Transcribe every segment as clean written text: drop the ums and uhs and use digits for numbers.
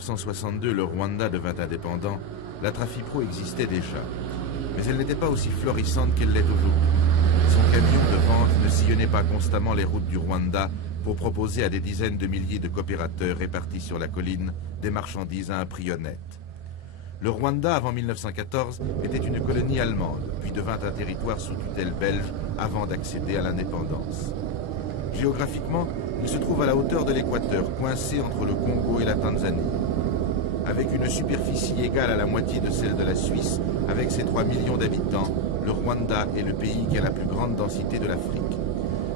1962 le Rwanda devint indépendant, la Trafipro existait déjà. Mais elle n'était pas aussi florissante qu'elle l'est aujourd'hui. Son camion de vente ne sillonnait pas constamment les routes du Rwanda pour proposer à des dizaines de milliers de coopérateurs répartis sur la colline des marchandises à un prix honnête. Le Rwanda, avant 1914, était une colonie allemande, puis devint un territoire sous tutelle belge avant d'accéder à l'indépendance. Géographiquement, il se trouve à la hauteur de l'équateur, coincé entre le Congo et la Tanzanie. Avec une superficie égale à la moitié de celle de la Suisse, avec ses 3 millions d'habitants, le Rwanda est le pays qui a la plus grande densité de l'Afrique.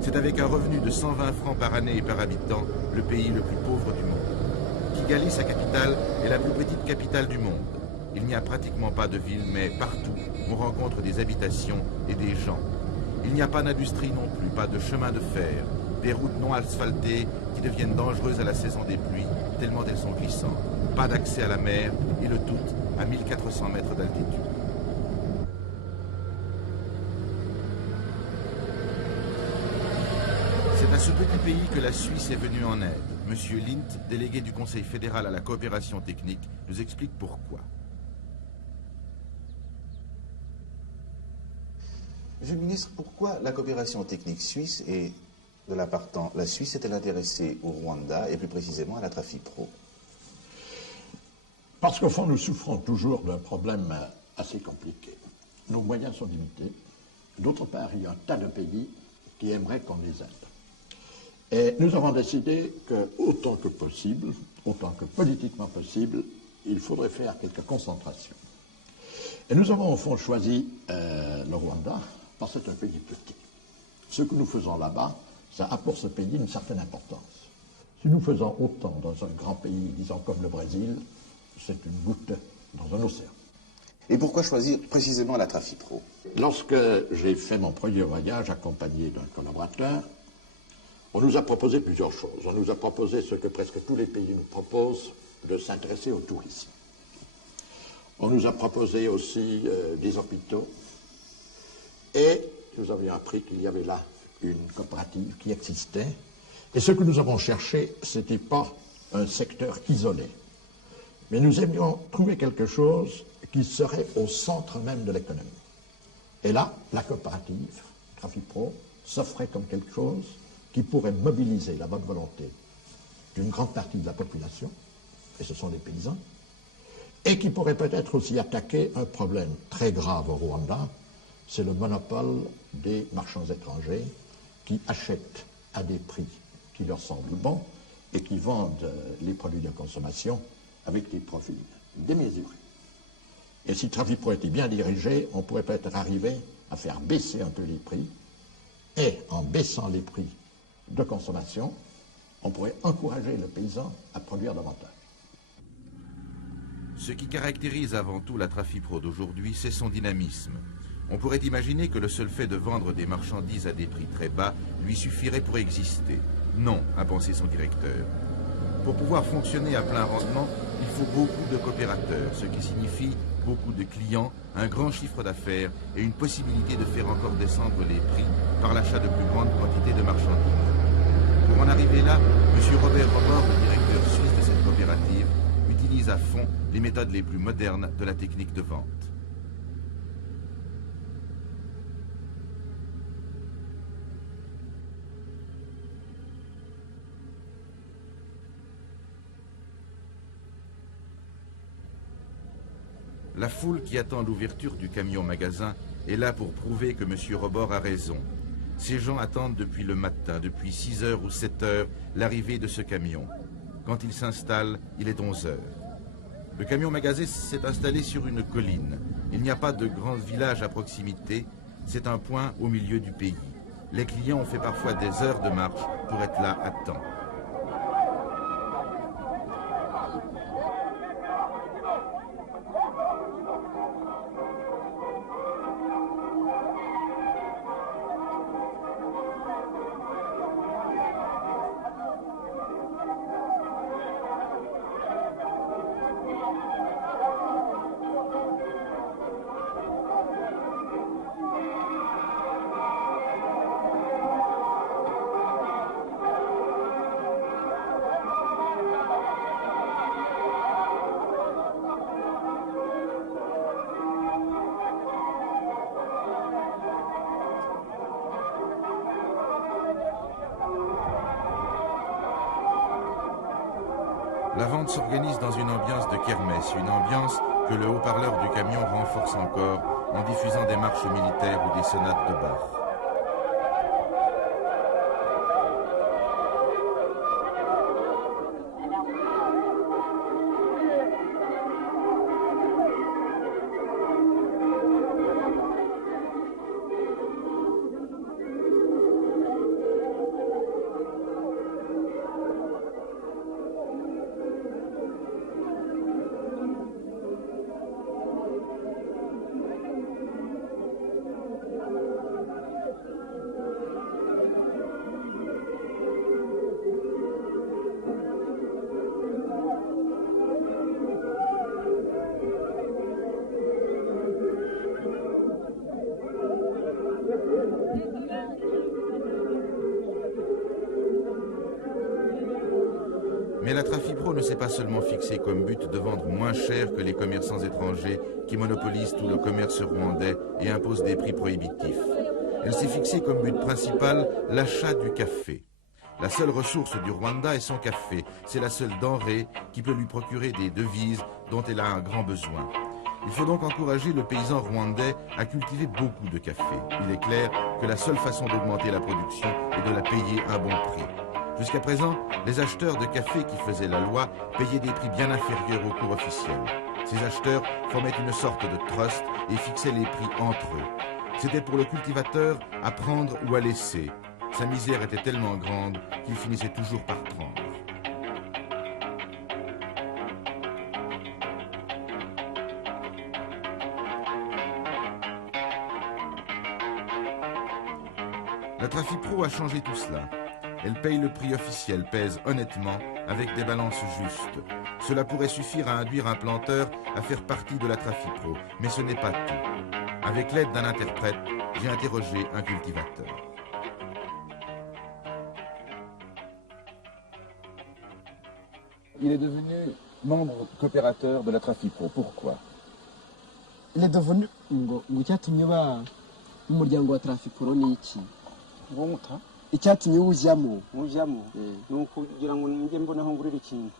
C'est avec un revenu de 120 francs par année et par habitant, le pays le plus pauvre du monde. Kigali, sa capitale, est la plus petite capitale du monde. Il n'y a pratiquement pas de ville, mais partout, on rencontre des habitations et des gens. Il n'y a pas d'industrie non plus, pas de chemin de fer, des routes non asphaltées qui deviennent dangereuses à la saison des pluies, tellement elles sont glissantes. Pas d'accès à la mer, et le tout à 1400 mètres d'altitude. C'est à ce petit pays que la Suisse est venue en aide. Monsieur Lint, délégué du Conseil fédéral à la coopération technique, nous explique pourquoi. Monsieur le ministre, pourquoi la coopération technique suisse et de la partant, la Suisse est-elle intéressée au Rwanda et plus précisément à la Trafipro? Parce qu'au fond, nous souffrons toujours d'un problème assez compliqué. Nos moyens sont limités. D'autre part, il y a un tas de pays qui aimeraient qu'on les aide. Et nous avons décidé que, autant que possible, autant que politiquement possible, il faudrait faire quelques concentrations. Et nous avons au fond choisi le Rwanda parce que c'est un pays petit. Ce que nous faisons là-bas, ça a pour ce pays une certaine importance. Si nous faisons autant dans un grand pays, disons comme le Brésil, c'est une goutte dans un océan. Et pourquoi choisir précisément la Trafipro? Lorsque j'ai fait mon premier voyage accompagné d'un collaborateur, on nous a proposé plusieurs choses. On nous a proposé ce que presque tous les pays nous proposent, de s'intéresser au tourisme. On nous a proposé aussi des hôpitaux. Et nous avions appris qu'il y avait là une coopérative qui existait. Et ce que nous avons cherché, ce n'était pas un secteur isolé. Mais nous aimions trouver quelque chose qui serait au centre même de l'économie. Et là, la coopérative, Trafipro, s'offrait comme quelque chose qui pourrait mobiliser la bonne volonté d'une grande partie de la population, et ce sont les paysans, et qui pourrait peut-être aussi attaquer un problème très grave au Rwanda, c'est le monopole des marchands étrangers qui achètent à des prix qui leur semblent bons et qui vendent les produits de consommation avec des profits démesurés. Et si Trafipro était bien dirigé, on pourrait peut-être arriver à faire baisser un peu les prix, et en baissant les prix de consommation, on pourrait encourager le paysan à produire davantage. Ce qui caractérise avant tout la Trafipro d'aujourd'hui, c'est son dynamisme. On pourrait imaginer que le seul fait de vendre des marchandises à des prix très bas lui suffirait pour exister. Non, a pensé son directeur. Pour pouvoir fonctionner à plein rendement, il faut beaucoup de coopérateurs, ce qui signifie beaucoup de clients, un grand chiffre d'affaires et une possibilité de faire encore descendre les prix par l'achat de plus grandes quantités de marchandises. Pour en arriver là, M. Robert Robor, le directeur suisse de cette coopérative, utilise à fond les méthodes les plus modernes de la technique de vente. La foule qui attend l'ouverture du camion-magasin est là pour prouver que M. Robor a raison. Ces gens attendent depuis le matin, depuis 6 heures ou 7 heures, l'arrivée de ce camion. Quand il s'installe, il est 11 heures. Le camion-magasin s'est installé sur une colline. Il n'y a pas de grand village à proximité, c'est un point au milieu du pays. Les clients ont fait parfois des heures de marche pour être là à temps. La vente s'organise dans une ambiance de kermesse, une ambiance que le haut-parleur du camion renforce encore en diffusant des marches militaires ou des sonates de Bach. Mais la Trafipro ne s'est pas seulement fixée comme but de vendre moins cher que les commerçants étrangers qui monopolisent tout le commerce rwandais et imposent des prix prohibitifs. Elle s'est fixée comme but principal l'achat du café. La seule ressource du Rwanda est son café. C'est la seule denrée qui peut lui procurer des devises dont elle a un grand besoin. Il faut donc encourager le paysan rwandais à cultiver beaucoup de café. Il est clair que la seule façon d'augmenter la production est de la payer un bon prix. Jusqu'à présent, les acheteurs de café qui faisaient la loi payaient des prix bien inférieurs au cours officiel. Ces acheteurs formaient une sorte de trust et fixaient les prix entre eux. C'était pour le cultivateur à prendre ou à laisser. Sa misère était tellement grande qu'il finissait toujours par prendre. La Trafipro a changé tout cela. Elle paye le prix officiel, pèse honnêtement, avec des balances justes. Cela pourrait suffire à induire un planteur à faire partie de la Trafipro, mais ce n'est pas tout. Avec l'aide d'un interprète, j'ai interrogé un cultivateur. Il est devenu membre coopérateur de la Trafipro. Pourquoi? Il est devenu icyatumye uba umuryango wa Trafipro ni iki? Icyatumye uwujyamo ni ukugira ngo njye mbona aho ngurira ikintu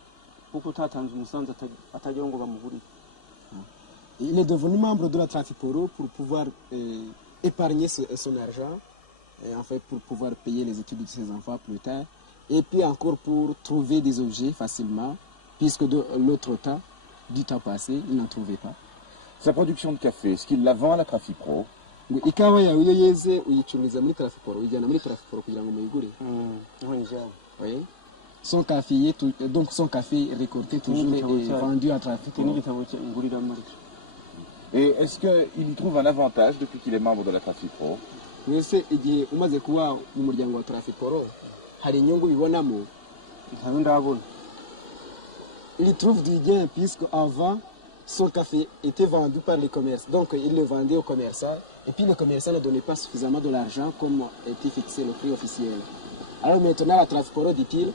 kuko utatanze umusanzu atagira ngo bamuhurire. Il est devenu membre de la Trafipro pour pouvoir épargner son argent, et en fait pour pouvoir payer les études de ses enfants plus tard, et puis encore pour trouver des objets facilement, puisque de l'autre temps, du temps passé, il n'en trouvait pas. Sa production de café, est-ce qu'il la vend à la Trafipro? Ikawa yawe iyo yeze uyicururiza muri Trafipro, uyijyana muri Trafipro kugira ngo muyigure. Oui. Son café, donc son café récolté toujours est vendu à Trafipro. Et est-ce qu'il y trouve un avantage depuis qu'il est membre de la Trafipro? Mwese igihe umaze kuba mu muryango wa Trafipro hari inyungu bibonamo? Ntayo ndabona. Il trouve du gain puisque avant son café était vendu par les commerces. Donc il le vendait aux commerçants et puis les commerçants ne donnaient pas suffisamment de l'argent comme était fixé le prix officiel. Alors maintenant la Trafipro, dit-il,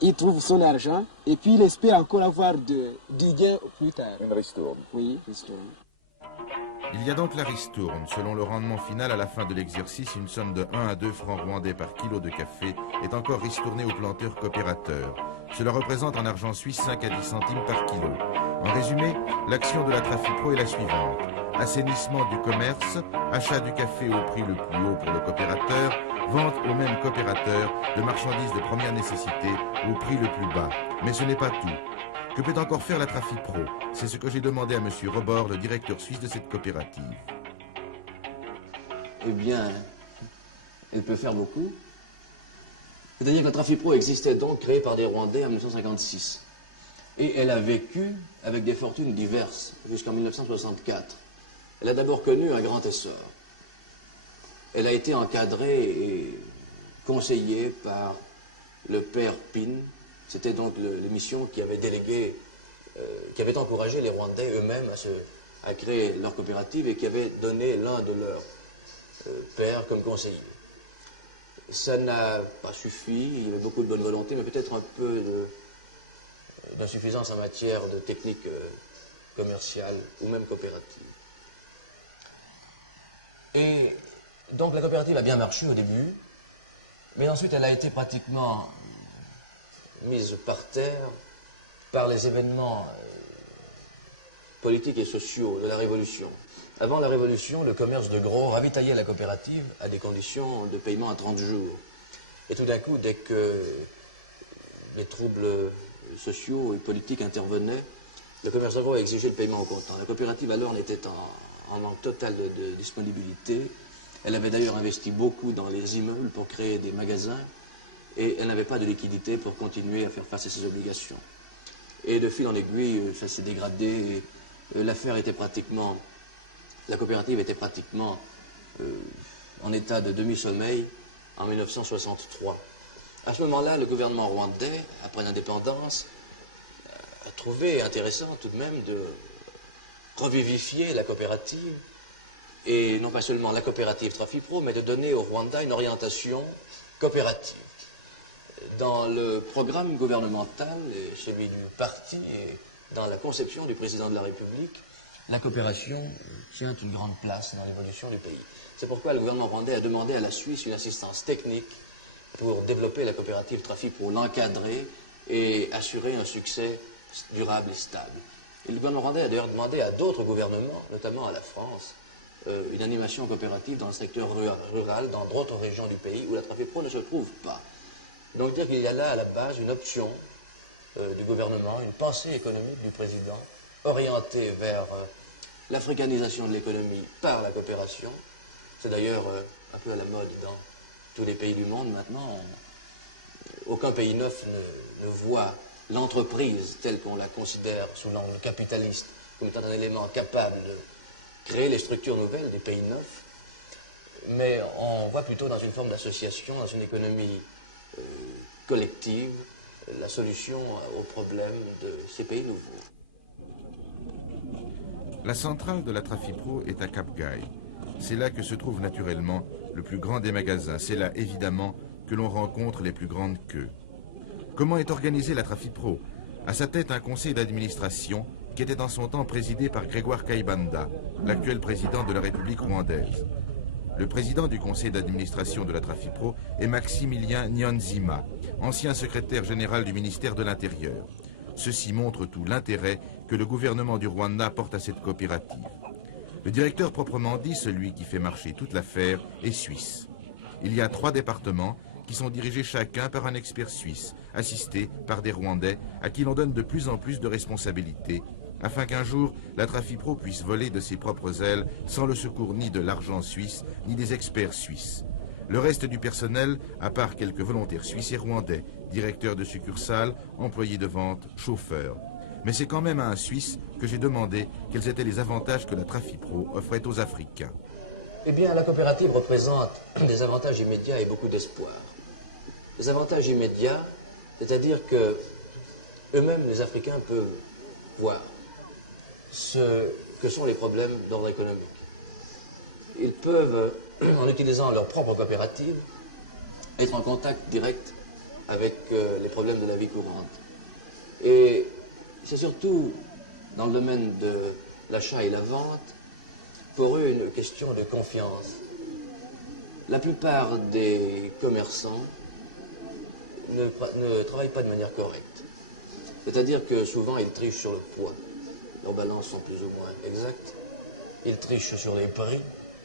il trouve son argent et puis il espère encore avoir du gain plus tard. Une ristourne. Oui, ristourne. Il y a donc la ristourne. Selon le rendement final à la fin de l'exercice, une somme de 1 à 2 francs rwandais par kilo de café est encore ristournée aux planteurs coopérateurs. Cela représente en argent suisse 5 à 10 centimes par kilo. En résumé, l'action de la Trafipro est la suivante. Assainissement du commerce, achat du café au prix le plus haut pour le coopérateur, vente au même coopérateur de marchandises de première nécessité au prix le plus bas. Mais ce n'est pas tout. Que peut encore faire la Trafipro? C'est ce que j'ai demandé à M. Robord, le directeur suisse de cette coopérative. Eh bien, elle peut faire beaucoup. C'est-à-dire que la Trafipro existait donc, créée par des Rwandais en 1956. Et elle a vécu avec des fortunes diverses jusqu'en 1964. Elle a d'abord connu un grand essor. Elle a été encadrée et conseillée par le père Pin. C'était donc l'émission qui avait délégué, qui avait encouragé les Rwandais eux-mêmes à créer leur coopérative et qui avait donné l'un de leurs pères comme conseiller. Ça n'a pas suffi, il y avait beaucoup de bonne volonté, mais peut-être un peu d'insuffisance en matière de technique commerciale ou même coopérative. Et donc la coopérative a bien marché au début, mais ensuite elle a été pratiquement mise par terre par les événements politiques et sociaux de la Révolution. Avant la Révolution, le commerce de gros ravitaillait la coopérative à des conditions de paiement à 30 jours. Et tout d'un coup, dès que les troubles sociaux et politiques intervenaient, le commerce de gros a exigé le paiement au comptant. La coopérative alors n'était en manque total de disponibilité. Elle avait d'ailleurs investi beaucoup dans les immeubles pour créer des magasins et elle n'avait pas de liquidité pour continuer à faire face à ses obligations. Et de fil en aiguille, ça s'est dégradé. L'affaire était pratiquement, la coopérative était pratiquement en état de demi-sommeil en 1963. À ce moment-là, le gouvernement rwandais, après l'indépendance, a trouvé intéressant tout de même de revivifier la coopérative, et non pas seulement la coopérative Trafipro, mais de donner au Rwanda une orientation coopérative. Dans le programme gouvernemental, celui du parti, et dans la conception du président de la République, la coopération tient une grande place dans l'évolution du pays. C'est pourquoi le gouvernement rwandais a demandé à la Suisse une assistance technique pour développer la coopérative Trafipro, l'encadrer et assurer un succès durable et stable. Et le gouvernement rwandais a d'ailleurs demandé à d'autres gouvernements, notamment à la France, une animation coopérative dans le secteur rural, dans d'autres régions du pays où la Trafipro ne se trouve pas. Donc dire qu'il y a là à la base une option du gouvernement, une pensée économique du président, orientée vers l'africanisation de l'économie par la coopération. C'est d'ailleurs un peu à la mode dans tous les pays du monde maintenant. Aucun pays neuf ne voit l'entreprise telle qu'on la considère sous l'angle capitaliste comme étant un élément capable de créer les structures nouvelles des pays neufs, mais on voit plutôt dans une forme d'association, dans une économie collective, la solution aux problèmes de ces pays nouveaux. La centrale de la Trafipro est à Cap Gaï. C'est là que se trouve naturellement le plus grand des magasins. C'est là, évidemment, que l'on rencontre les plus grandes queues. Comment est organisée la Trafipro? À sa tête, un conseil d'administration qui était en son temps présidé par Grégoire Kayibanda, l'actuel président de la République rwandaise. Le président du conseil d'administration de la Trafipro est Maximilien Niyonzima, ancien secrétaire général du ministère de l'Intérieur. Ceci montre tout l'intérêt que le gouvernement du Rwanda porte à cette coopérative. Le directeur proprement dit, celui qui fait marcher toute l'affaire, est suisse. Il y a 3 départements qui sont dirigés chacun par un expert suisse, assisté par des Rwandais à qui l'on donne de plus en plus de responsabilités, afin qu'un jour, la Trafipro puisse voler de ses propres ailes sans le secours ni de l'argent suisse, ni des experts suisses. Le reste du personnel, à part quelques volontaires suisses et rwandais, directeurs de succursales, employés de vente, chauffeurs. Mais c'est quand même à un Suisse que j'ai demandé quels étaient les avantages que la Trafipro offrait aux Africains. Eh bien, la coopérative représente des avantages immédiats et beaucoup d'espoir. Les avantages immédiats, c'est-à-dire que eux-mêmes, les Africains, peuvent voir ce que sont les problèmes d'ordre économique. Ils peuvent, en utilisant leur propre coopérative, être en contact direct avec les problèmes de la vie courante. Et c'est surtout dans le domaine de l'achat et la vente, pour eux, une question de confiance. La plupart des commerçants ne travaillent pas de manière correcte. C'est-à-dire que souvent, ils trichent sur le poids. Leurs balances sont plus ou moins exactes. Ils trichent sur les prix.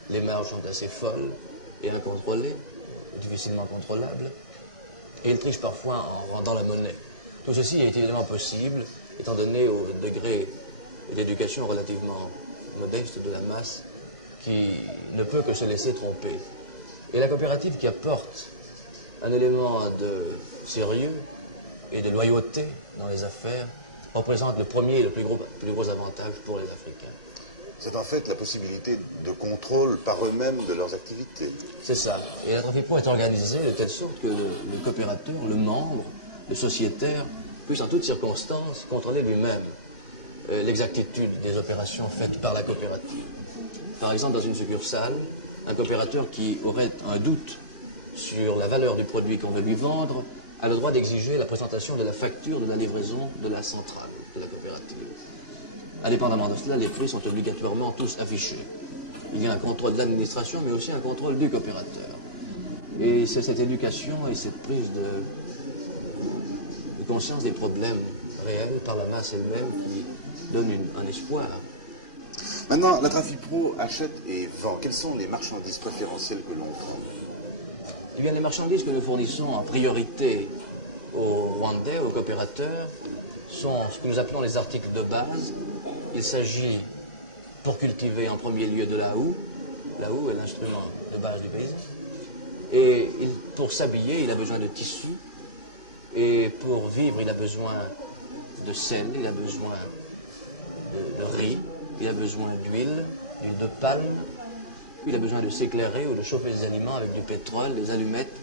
Les marges sont assez folles et incontrôlées, difficilement contrôlables. Et ils trichent parfois en rendant la monnaie. Tout ceci est évidemment possible, étant donné au degré d'éducation relativement modeste de la masse, qui ne peut que se laisser tromper. Et la coopérative qui apporte un élément de sérieux et de loyauté dans les affaires représente le premier et le plus gros avantage pour les Africains. C'est en fait la possibilité de contrôle par eux-mêmes de leurs activités. C'est ça. Et la Trafipro est organisée de telle sorte que le coopérateur, le membre, le sociétaire, puisse en toutes circonstances contrôler lui-même l'exactitude des opérations faites par la coopérative. Par exemple, dans une succursale, un coopérateur qui aurait un doute sur la valeur du produit qu'on veut lui vendre a le droit d'exiger la présentation de la facture de la livraison de la centrale de la coopérative. Indépendamment de cela, les prix sont obligatoirement tous affichés. Il y a un contrôle de l'administration, mais aussi un contrôle du coopérateur. Et c'est cette éducation et cette prise de conscience des problèmes réelle, par la masse elle-même, qui donne un espoir. Maintenant, la Trafipro achète et vend. Quelles sont les marchandises préférentielles que l'on vend? Eh bien, les marchandises que nous fournissons en priorité aux Rwandais, aux coopérateurs, sont ce que nous appelons les articles de base. Il s'agit, pour cultiver en premier lieu, de la houe. La houe est l'instrument de base du paysan. Et pour s'habiller, il a besoin de tissu. Et pour vivre, il a besoin de sel, il a besoin de riz, il a besoin d'huile de palme. Il a besoin de s'éclairer ou de chauffer ses aliments avec du pétrole, des allumettes.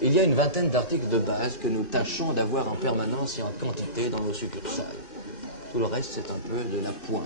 Il y a une vingtaine d'articles de base que nous tâchons d'avoir en permanence et en quantité dans nos succursales. Tout le reste, c'est un peu de l'appoint.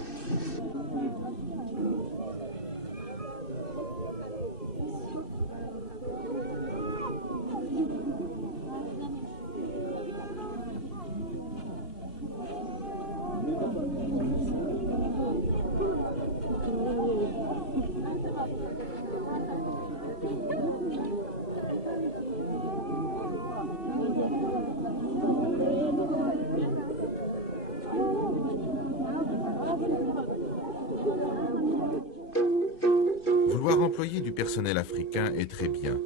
Vouloir employer du personnel africain est très bien.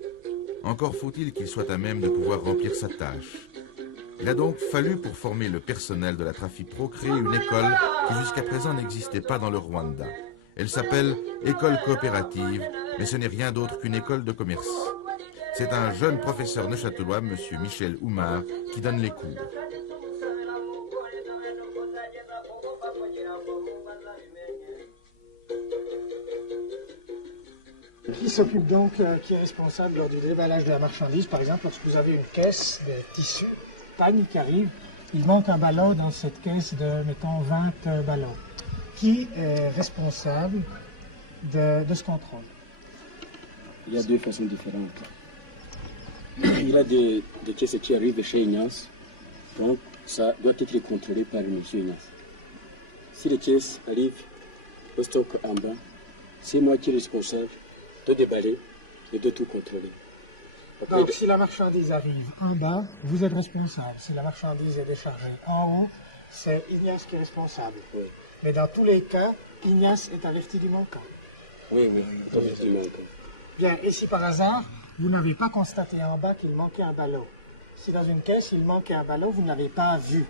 Encore faut-il qu'il soit à même de pouvoir remplir sa tâche. Il a donc fallu, pour former le personnel de la Trafipro, créer une école qui jusqu'à présent n'existait pas dans le Rwanda. Elle s'appelle École coopérative, mais ce n'est rien d'autre qu'une école de commerce. C'est un jeune professeur neuchâtelois, M. Michel Oumar, qui donne les cours. Qui s'occupe donc, qui est responsable lors du déballage de la marchandise? Par exemple, lorsque vous avez une caisse de tissu, pagne qui arrive, il manque un ballot dans cette caisse de, mettons, 20 ballots. Qui est responsable de ce contrôle? Il y a deux façons différentes. Il y a des caisses qui arrivent chez Ignace, donc ça doit être contrôlé par M. Ignace. Si les caisses arrivent au stock en bas, c'est moi qui est responsable de déballer et de tout contrôler. Après, donc, si la marchandise arrive en bas, vous êtes responsable. Si la marchandise est déchargée en haut, c'est Ignace qui est responsable. Oui. Mais dans tous les cas, Ignace est averti du manquant. Oui, averti du manquant. Bien, et si par hasard, vous n'avez pas constaté en bas qu'il manquait un ballot, si dans une caisse il manquait un ballot, vous n'avez pas vu,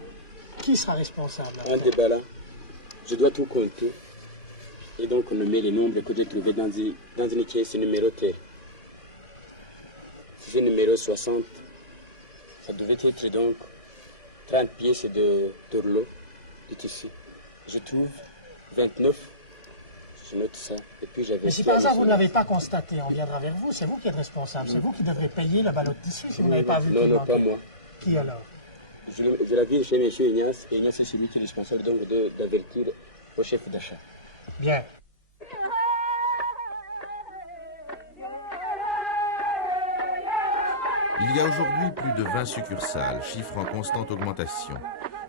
qui sera responsable? En déballant, je dois tout compter. Et donc on met les nombres que j'ai trouvés dans une caisse numérotée. C'est numéro 60. Ça devait être donc 30 pièces de tourlot de tissu. Je trouve 29. Je note ça. Et puis j'avais. Mais si par hasard vous ne l'avez pas constaté, on viendra vers vous, c'est vous qui êtes responsable. C'est vous qui devrez payer le ballot de tissu si vous n'avez pas vu. Non, pas moi. Qui alors? Je l'ai vu chez M. Ignace. Et Ignace, c'est celui qui est responsable donc d'avertir au chef d'achat. Bien. Il y a aujourd'hui plus de 20 succursales, chiffre en constante augmentation.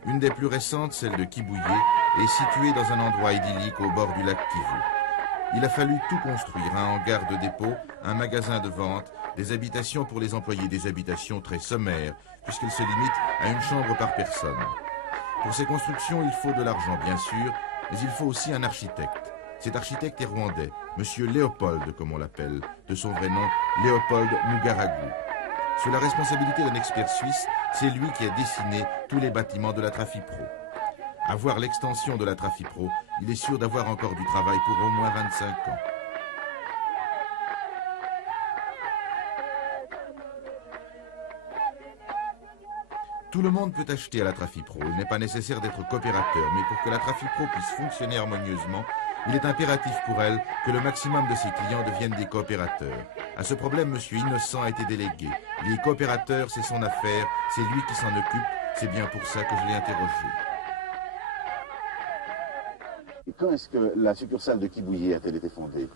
Une des plus récentes, celle de Kibouye, est située dans un endroit idyllique au bord du lac Kivu. Il a fallu tout construire, un hangar de dépôt, un magasin de vente, des habitations pour les employés, des habitations très sommaires, puisqu'elles se limitent à une chambre par personne. Pour ces constructions, il faut de l'argent, bien sûr, mais il faut aussi un architecte. Cet architecte est rwandais, M. Léopold, comme on l'appelle, de son vrai nom, Léopold Mugaragu. Sous la responsabilité d'un expert suisse, c'est lui qui a dessiné tous les bâtiments de la Trafipro. À voir l'extension de la Trafipro, il est sûr d'avoir encore du travail pour au moins 25 ans. Tout le monde peut acheter à la Trafipro. Il n'est pas nécessaire d'être coopérateur, mais pour que la Trafipro puisse fonctionner harmonieusement, il est impératif pour elle que le maximum de ses clients deviennent des coopérateurs. À ce problème, M. Innocent a été délégué. Les coopérateurs, c'est son affaire, c'est lui qui s'en occupe. C'est bien pour ça que je l'ai interrogé. Et quand est-ce que la succursale de Kibouye a-t-elle été fondée?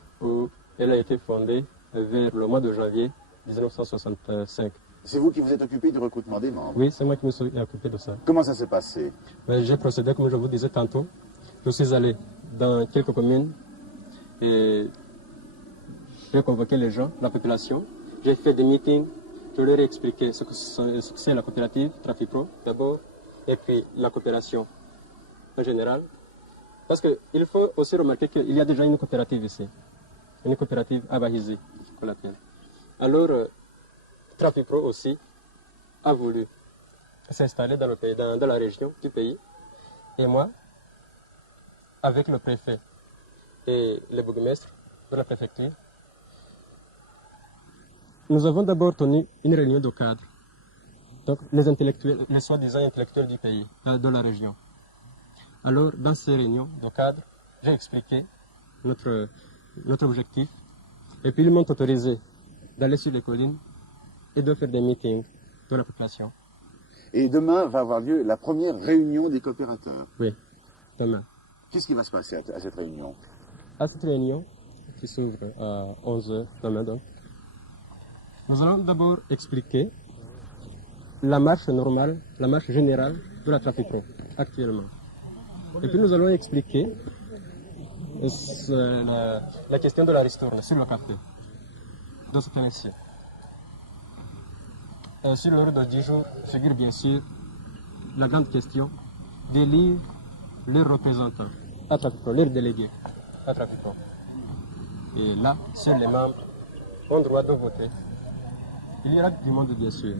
Elle a été fondée vers le mois de janvier 1965. C'est vous qui vous êtes occupé du recrutement des membres? Oui, c'est moi qui me suis occupé de ça. Comment ça s'est passé? J'ai procédé comme je vous disais tantôt. Je suis allé dans quelques communes et j'ai convoqué les gens, la population. J'ai fait des meetings, je leur ai expliqué ce que c'est la coopérative Trafipro. D'abord, et puis la coopération en général. Parce qu'il faut aussi remarquer qu'il y a déjà une coopérative ici, une coopérative à Bahizi, qu'on l'appelle. Alors, Trafipro aussi a voulu s'installer dans le pays, dans la région du pays. Et moi, avec le préfet et le bourgmestre de la préfecture, nous avons d'abord tenu une réunion de cadre. Donc, les intellectuels, les soi-disant intellectuels du pays, de la région. Alors, dans ces réunions de cadre, j'ai expliqué notre objectif. Et puis, ils m'ont autorisé d'aller sur les collines et de faire des meetings de la population. Et demain va avoir lieu la première réunion des coopérateurs. Oui, demain. Qu'est-ce qui va se passer à cette réunion? À cette réunion, qui s'ouvre à 11h demain, donc, nous allons d'abord expliquer la marche normale, la marche générale de la Trafipro actuellement. Et puis nous allons expliquer la question de la ristourne sur le café de cette année-ci. Sur l'ordre de 10 jours figure bien sûr la grande question d'élire les représentants à Trafipro, les délégués à Trafipro. Et là, seuls les membres ont droit de voter. Il y aura du monde bien sûr,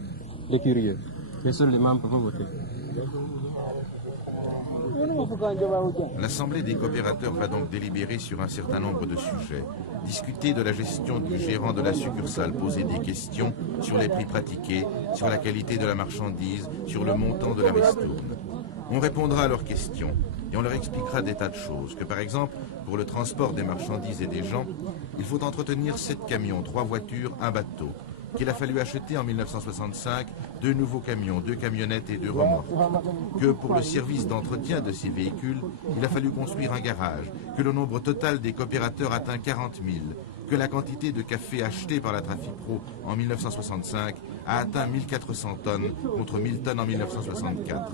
les curieux, mais seuls les membres vont voter. L'Assemblée des coopérateurs va donc délibérer sur un certain nombre de sujets, discuter de la gestion du gérant de la succursale, poser des questions sur les prix pratiqués, sur la qualité de la marchandise, sur le montant de la ristourne. On répondra à leurs questions et on leur expliquera des tas de choses, que par exemple, pour le transport des marchandises et des gens, il faut entretenir 7 camions, 3 voitures, un bateau, qu'il a fallu acheter en 1965 2 nouveaux camions, 2 camionnettes et 2 remorques, que pour le service d'entretien de ces véhicules, il a fallu construire un garage, que le nombre total des coopérateurs atteint 40 000, que la quantité de café acheté par la Trafipro en 1965 a atteint 1400 tonnes contre 1000 tonnes en 1964,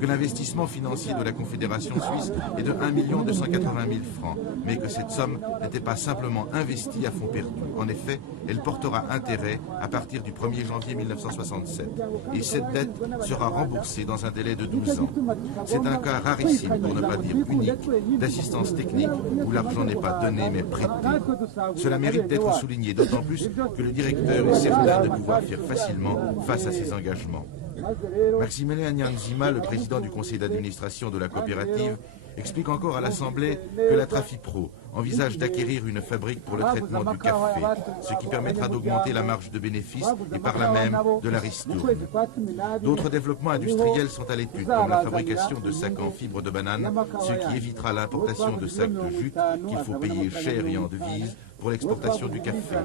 que l'investissement financier de la Confédération suisse est de 1 280 000 francs, mais que cette somme n'était pas simplement investie à fonds perdus. En effet, elle portera intérêt à partir du 1er janvier 1967, et cette dette sera remboursée dans un délai de 12 ans. C'est un cas rarissime, pour ne pas dire unique, d'assistance technique où l'argent n'est pas donné mais prêté. Cela mérite d'être souligné, d'autant plus que le directeur est certain de pouvoir faire facilement face à ses engagements. Maximilien Nyanzima, le président du conseil d'administration de la coopérative, explique encore à l'Assemblée que la Trafipro envisage d'acquérir une fabrique pour le traitement du café, ce qui permettra d'augmenter la marge de bénéfice et par là même de la ristourne. D'autres développements industriels sont à l'étude, comme la fabrication de sacs en fibre de banane, ce qui évitera l'importation de sacs de jute qu'il faut payer cher et en devises pour l'exportation du café.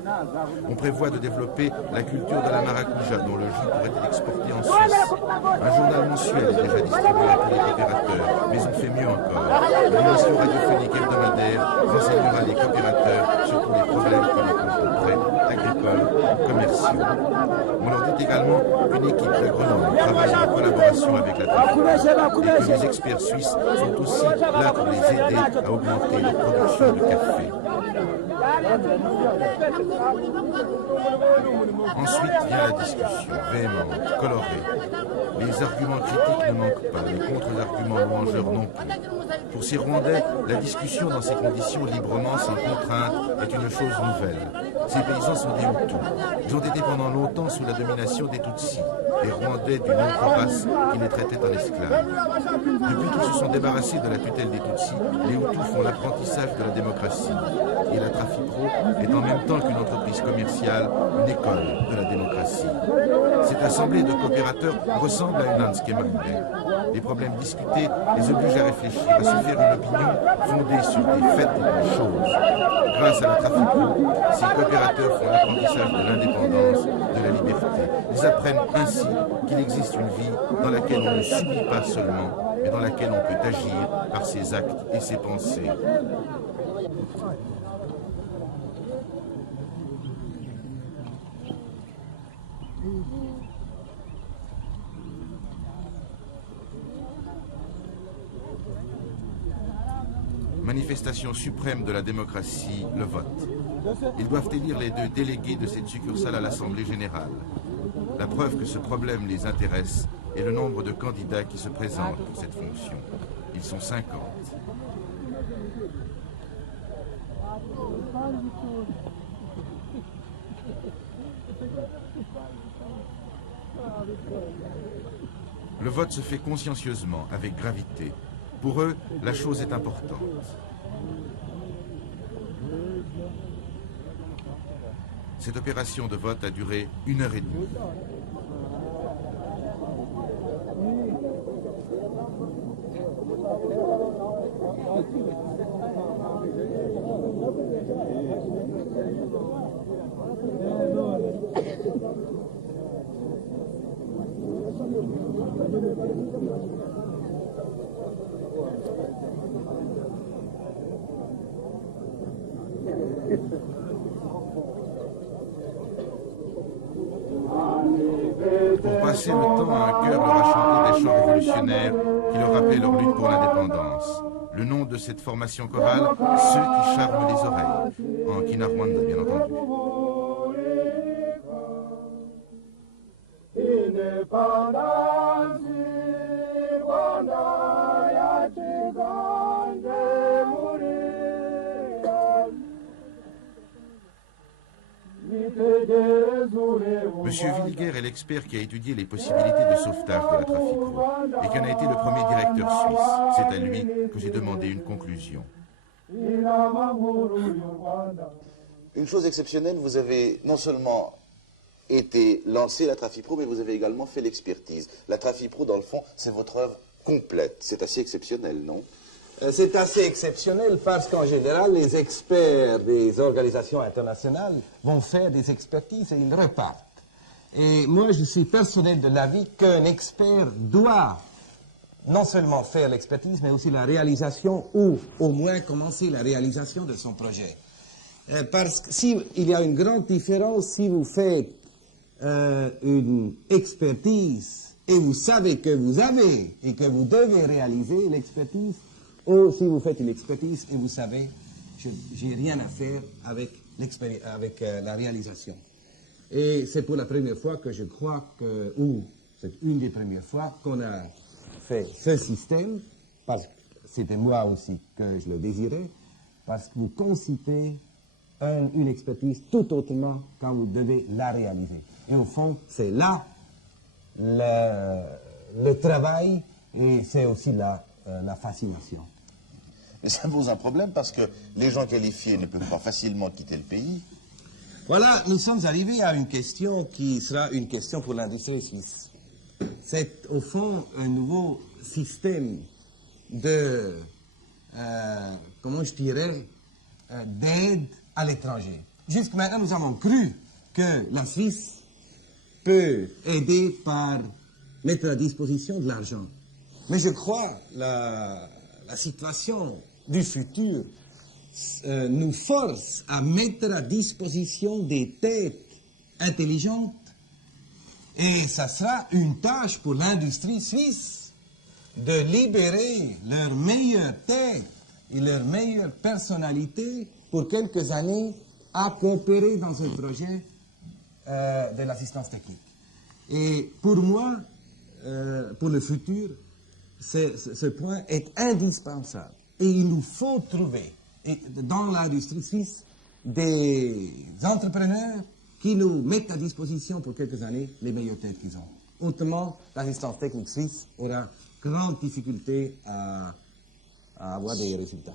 On prévoit de développer la culture de la maracuja, dont le jus pourrait être exporté en Suisse. Un journal mensuel est déjà distribué à tous les coopérateurs, mais on fait mieux encore. Une émission radiophonique hebdomadaire renseignera les coopérateurs sur tous les problèmes que les confrontent, agricoles ou commerciaux. On leur dit également qu'une équipe de Grenoble travaille en collaboration avec la Trafipro et que les experts suisses sont aussi là pour les aider à augmenter leur production de café. Ensuite vient la discussion, véhémente, colorée. Les arguments critiques ne manquent pas, les contre-arguments louangeurs non plus. Pour ces Rwandais, la discussion dans ces conditions librement, sans contrainte, est une chose nouvelle. Ces paysans sont des Hutus. Ils ont été pendant longtemps sous la domination des Tutsis, des Rwandais d'une autre race qui les traitaient en esclaves. Depuis qu'ils se sont débarrassés de la tutelle des Tutsis, les Hutus font l'apprentissage de la démocratie. Et la Trafipro est en même temps qu'une entreprise commerciale, une école de la démocratie. Cette assemblée de coopérateurs ressemble à une Landsgemeinde. Les problèmes discutés les obligent à réfléchir, à se faire une opinion fondée sur des faits et des choses. Grâce à la Trafipro, ces coopérateurs font l'apprentissage de l'indépendance, de la liberté. Ils apprennent ainsi qu'il existe une vie dans laquelle on ne subit pas seulement, mais dans laquelle on peut agir par ses actes et ses pensées. Manifestation suprême de la démocratie, le vote. Ils doivent élire les 2 délégués de cette succursale à l'Assemblée générale. La preuve que ce problème les intéresse et le nombre de candidats qui se présentent pour cette fonction. Ils sont 50. Le vote se fait consciencieusement, avec gravité. Pour eux, la chose est importante. Cette opération de vote a duré 1h30. Pour passer le temps, un chœur leur a chanté des chants révolutionnaires qui leur rappelaient leur lutte pour l'indépendance. Le nom de cette formation chorale, Ceux qui charment les oreilles, en Kinyarwanda bien entendu. Monsieur Villiger est l'expert qui a étudié les possibilités de sauvetage de la Trafipro et qui en a été le premier directeur suisse. C'est à lui que j'ai demandé une conclusion. Une chose exceptionnelle, vous avez non seulement été lancé la Trafipro, mais vous avez également fait l'expertise. La Trafipro, dans le fond, c'est votre œuvre complète. C'est assez exceptionnel, non? C'est assez exceptionnel parce qu'en général, les experts des organisations internationales vont faire des expertises et ils repartent. Et moi, je suis personnel de l'avis qu'un expert doit non seulement faire l'expertise, mais aussi la réalisation ou au moins commencer la réalisation de son projet. Parce que s'il y a une grande différence si vous faites une expertise et vous savez que vous avez et que vous devez réaliser l'expertise, ou si vous faites une expertise et vous savez, j'ai rien à faire avec la réalisation. Et c'est pour la première fois que je crois que, ou c'est une des premières fois qu'on a fait ce système, parce que c'était moi aussi que je le désirais, parce que vous concipez une expertise tout autrement quand vous devez la réaliser. Et au fond, c'est là le travail et c'est aussi la fascination. Mais ça pose un problème parce que les gens qualifiés ne peuvent pas facilement quitter le pays. Voilà, nous sommes arrivés à une question qui sera une question pour l'industrie suisse. C'est au fond un nouveau système de, comment je dirais, d'aide à l'étranger. Jusqu'à maintenant, nous avons cru que la Suisse peut aider par mettre à disposition de l'argent. Mais je crois la situation du futur nous force à mettre à disposition des têtes intelligentes et ça sera une tâche pour l'industrie suisse de libérer leurs meilleures têtes et leurs meilleures personnalités pour quelques années à coopérer dans un projet de l'assistance technique. Et pour moi, pour le futur, ce point est indispensable. Et il nous faut trouver, dans l'industrie suisse, des entrepreneurs qui nous mettent à disposition pour quelques années les meilleures têtes qu'ils ont. Autrement, l'assistance technique suisse aura grande difficulté à avoir des résultats.